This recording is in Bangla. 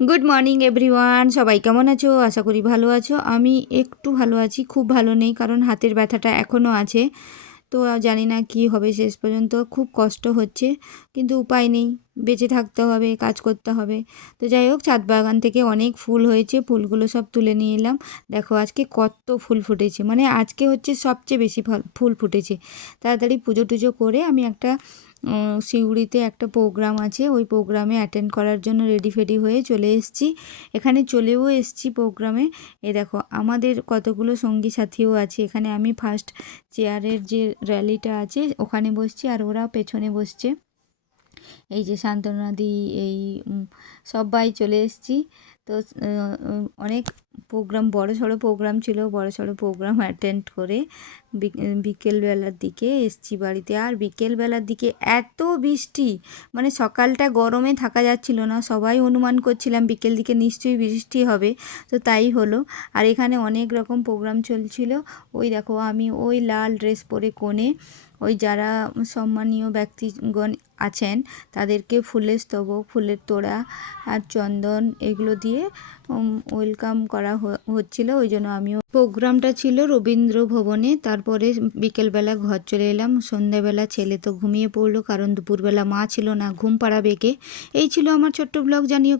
গুড মর্নিং এভরিওয়ান সবাই কেমন আছো? আশা করি ভালো আছো। আমি একটু ভালো আছি, খুব ভালো নেই, কারণ হাতের ব্যথাটা এখনও আছে। তো জানি না কি হবে, শেষ পর্যন্ত খুব কষ্ট হচ্ছে, কিন্তু উপায় নেই। বেঁচে থাকতে হবে, কাজ করতে হবে। তো যাই হোক, ছাদ বাগান থেকে অনেক ফুল হয়েছে, ফুলগুলো সব তুলে নিয়ে এলাম। দেখো, আজকে কত ফুল ফুটেছে। মানে আজকে হচ্ছে সবচেয়ে বেশি ফল ফুটেছে। তাড়াতাড়ি পুজো টুজো করে আমি একটা সিউড়িতে একটা প্রোগ্রাম আছে। ওই প্রোগ্রামে অ্যাটেন্ড করার জন্য রেডি ফেডি হয়ে চলে এসেছি। এখানে চলেও এসেছি প্রোগ্রামে এ। দেখো, আমাদের কতগুলো সঙ্গী সাথীও আছে। এখানে আমি ফার্স্ট চেয়ারের যে র্যালিটা আছে, ওখানে বসছি আর ওরা পেছনে বসছে। এই যে শান্তনাদি এই সবাই চলে এসেছি। তো অনেক প্রোগ্রাম বড় সড়ো প্রোগ্রাম ছিল, বড় সড়ো প্রোগ্রাম অ্যাটেন্ড করে বিক- বিকেলবেলার দিকে এসছি বাড়িতে। আর বিকেলবেলার দিকে এত বৃষ্টি মানে সকালটা গরমে থাকা যাচ্ছিল না, সবাই অনুমান করছিলাম বিকেল দিকে নিশ্চয়ই বৃষ্টি হবে, তো তাই হলো। আর এখানে অনেক রকম প্রোগ্রাম চলছিল, ওই দেখো আমি ওই লাল ড্রেস পরে কোণে ওই যারা সম্মানীয় ব্যক্তিগণ আছেন, তাদেরকে ফুলের স্তবক, ফুলের তোড়া আর চন্দন এগুলো দিয়ে ওয়েলকাম করা হ- হচ্ছিল ওই জন্য আমিও প্রোগ্রামটা ছিল রবীন্দ্র ভবনে। তারপরে বিকেলবেলা ঘর চলে এলাম। সন্ধ্যাবেলা ছেলে তো ঘুমিয়ে পড়ল, কারণ দুপুরবেলা মা ছিল না, ঘুম পাড়া বেঁকে এই ছিল আমার ছোট্ট ব্লগ, জানিও